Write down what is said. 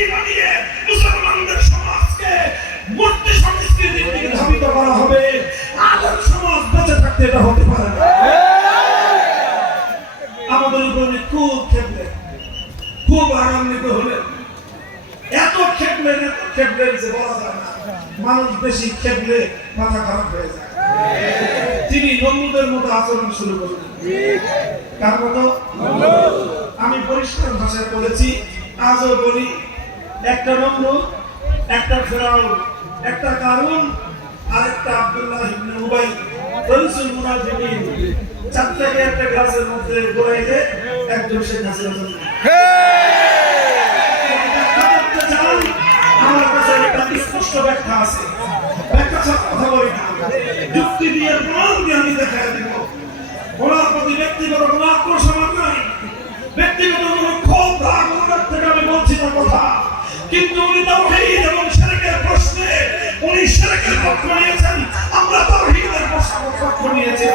মূর্তি বানিয়ে মুসলমানদের সমাজকে মূর্তি সংস্কৃতির দিকে ধাবিত করা হবে, আলেম সমাজ বেঁচে থাকতে এটা হতে পারে না। আমাদের উপরে খুব খেপলে, খুব আগান্বিত হলে, এত খেপলেন যে বলা যায় না। মানুষ বেশি খেপলে মাথা খারাপ হয়ে যায়। তিনি নমরুদের মতো আচরণ শুরু করলেন। কার মতো? আমি পরিষ্কার ভাষায় বলেছি, আজও বলি, একটা নমরুদ, একটা ফেরাউন, একটা কারুন, আর একটা আব্দুল্লাহ ইবনে উবাই, রইসুল মুনাফিকিন, চারটাকে একটা গাছের মধ্যে গোড়াইলে একজন সে গাছের জন্য। আমার কাছে একটা স্পষ্ট ব্যাখ্যা আছে, ব্যাখ্যা ছাড়া কথা বলি না, যুক্তি দিয়ে প্রমাণ দিয়ে আমি দেখাই দেব। ওনার প্রতি ব্যক্তিগত কোনো আক্রোশ আমার নাই, ব্যক্তিগত কোনো ক্ষোভ রাগ অনুরাগ থেকে আমি বলছি না কথা, কিন্তু উনি তাওহীদ এবং শিরকের প্রশ্নে উনি শিরকের পক্ষ নিয়েছেন, আমরা তাওহীদের পক্ষ নিয়েছি।